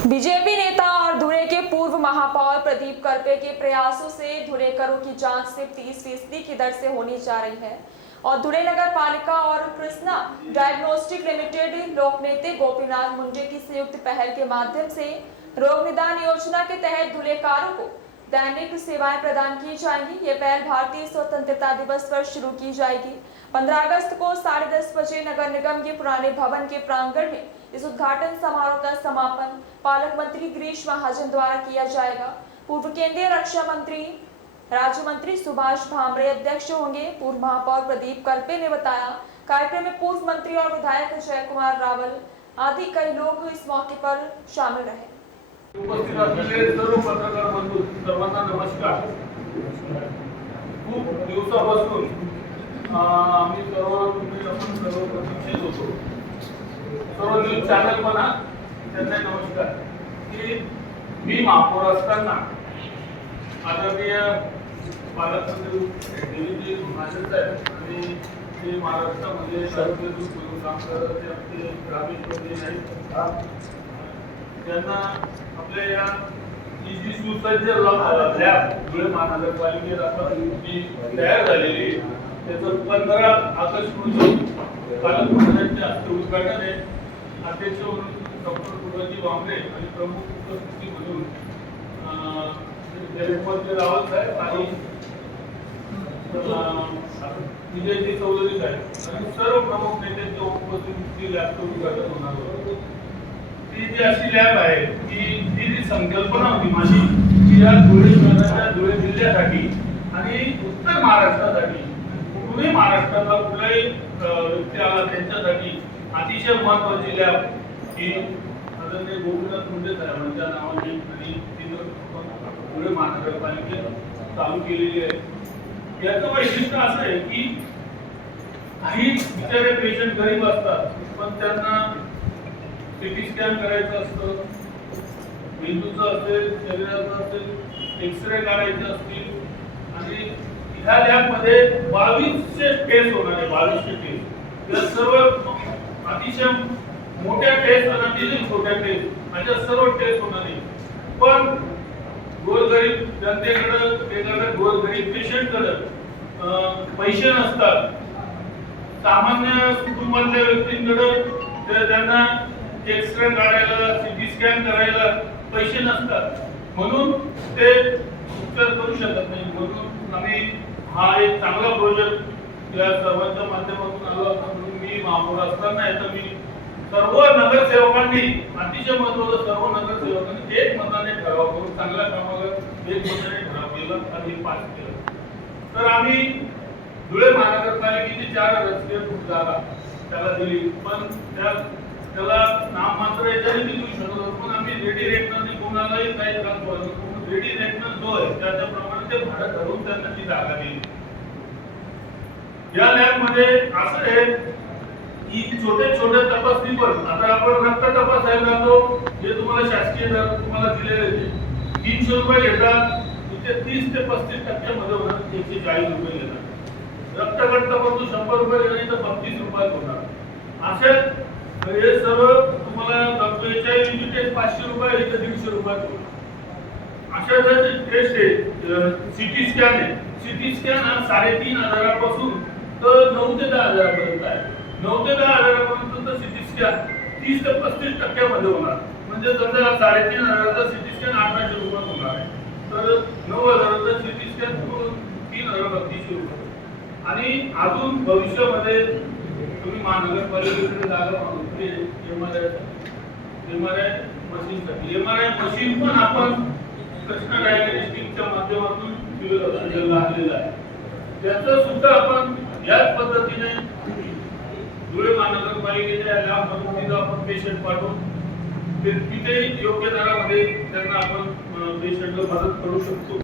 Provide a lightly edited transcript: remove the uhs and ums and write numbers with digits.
BJP नेता और धुले के पूर्व महापौर प्रदीप करपे के प्रयासों से धुलेकरों की जांच सिर्फ 30% की दर से होने जा रही है और धुले नगर पालिका और कृष्णा डायग्नोस्टिक लिमिटेड लोकनेता गोपीनाथ मुंडे की संयुक्त पहल के माध्यम से रोग निदान योजना के तहत धुलेकारों को दैनिक सेवाएं प्रदान की जाएंगी। ये पहल भारतीय स्वतंत्रता दिवस पर शुरू की जाएगी। 15 अगस्त को 10:30 बजे नगर निगम के पुराने भवन के प्रांगण में इस उद्घाटन समारोह का समापन पालक मंत्री गिरीश महाजन द्वारा किया जाएगा। पूर्व केंद्रीय रक्षा मंत्री राज्य मंत्री सुभाष भामरे अध्यक्ष होंगे। पूर्व महापौर प्रदीप करपे ने बताया, कार्यक्रम में पूर्व मंत्री और विधायक जय कुमार रावल आदि कई लोग इस मौके पर शामिल रहे। उपस्थित असलेले सर्व पत्रकार बंधू सर्वांना नमस्कार। खूप दिवसापासून आम्ही सर्व प्रतीक्षित होतो। सर्व न्यूज चॅनल पण त्यांना नमस्कार की मी महापौर असताना आदरणीय पालकमंत्री देवेंद्रजी महाजन साहेब आणि ते महाराष्ट्रामध्ये सर्वदूर काम करत ते ग्रामीण आहेत त्यांना आपल्या या जी सुसज्ज लॅब धुळे महानगरपालिकेत आपण जी तयार झालेली त्याचं 15 ऑगस्ट रोजी पालकमंत्र्यांच्या हस्ते उद्घाटन आहे। अध्यक्ष म्हणून डॉक्टर सुभाष भामरे आणि प्रमुख उपस्थिती म्हणून जयकुमार रावल साहेब आणि विजयजी चौधरी साहेब आणि सर्व प्रमुख नेत्यांच्या उपस्थितीत लॅबचं उद्घाटन होणार होतं। ती जी अशी लॅब आहे की जी संकल्पना होती माझी की या धुळे शहराच्या धुळे जिल्ह्यासाठी आणि उत्तर महाराष्ट्रासाठी पुणे महाराष्ट्रातला कुठलाही व्यक्ती आला त्यांच्यासाठी अतिशय महत्वाची लॅब ही आदरणीय गोपीनाथ मुंडे साहेबांच्या नावाने आणि धुळे महानगरपालिकेत चालू केलेली आहे। याचं वैशिष्ट्य असं आहे की काही बिचारे पेशंट गरीब असतात पण त्यांना सीटी स्कॅन करायचं असतं, मेंदूचं असेल, शरीराचं असेल, एक्सरे काढायचे असतील आणि ह्या लॅबमध्ये 2200 टेस्ट होणार आहे। 2200 टेस्ट या सर्व अतिशय मोठ्या टेस्ट आणि छोट्या टेस्ट अशा सर्व टेस्ट होणार आहे। पण गोरगरीब जनतेकडे गोरगरीब पेशंटकडे पैसे नसतात। सामान्य कुटुंबातल्या व्यक्तींकडे त्यांना एक्सरे काढायला, सीटी स्कॅन करायला पैसे नसतात, म्हणून ते उपचार करू शकत नाही। म्हणून आम्ही हा एक चांगला प्रोजेक्ट या सर्वांच्या माध्यमातून आलो होता। म्हणून मी महापौर असताना याचा मी सर्व नगरसेवकांनी अतिशय महत्त्वाचं सर्व नगरसेवकांनी एक मताने ठराव करून चांगल्या कामाला एक मताने ठराव केला आणि पास केलं। तर आम्ही धुळे महानगरपालिकेची 4 राजकीय जागा त्याला दिली, पण त्याला नाममात्र याच्याने देऊ शकतो। पण आम्ही रेडी रेटने कोणालाही काही त्रास व्हायला नको, रेडी रेटने जो आहे त्याच्याप्रमाणे ते भाडं ठरवून त्यांना ती जागा दिली। या लॅब मध्ये असं आहे की छोटे छोटे तपासणी पण आता आपण रक्त तपासायला जातो, जे तुम्हाला शासकीय दर तुम्हाला दिलेले 300 रुपये घेतात, तिथे 30 ते 35% मध्ये होणार 140 रुपये घेतात। रक्तगट तपासू 100 रुपये घेणे तर 35 रुपयात होणार। असे हे सर्व तुम्हाला HIV टेस्ट 500 रुपये इथे 150 रुपयात होणार। अशा जर टेस्ट आहे, सीटी स्कॅन आहे, सीटी स्कॅन हा 3500 पासून तर 9 ते 10,000 पर्यंत आहे। 9 ते 10,000 पर्यंत तर सीटी स्कॅन 30 ते 35% मध्ये होणार, म्हणजे समजा 3500 चा सीटी स्कॅन 800 रुपयात होणार आहे, तर 9,000 चा सीटी स्कॅन 3,300 रुपये। आणि अजून भविष्यामध्ये तुम्ही महानगरपालिकेकडे जागा मागवली एमआरआय मशीनसाठी। एमआरआय मशीन पण आपण कृष्णा डायग्नोस्टिकच्या माध्यमातून आणलेलं आहे। त्याचं सुद्धा आपण याच पद्धतीने धुळे महानगरपालिकेच्या लॅबमधून आपण पेशंट पाठवून तिथेही योग्य दरामध्ये त्यांना आपण पेशंटला मदत करू शकतो।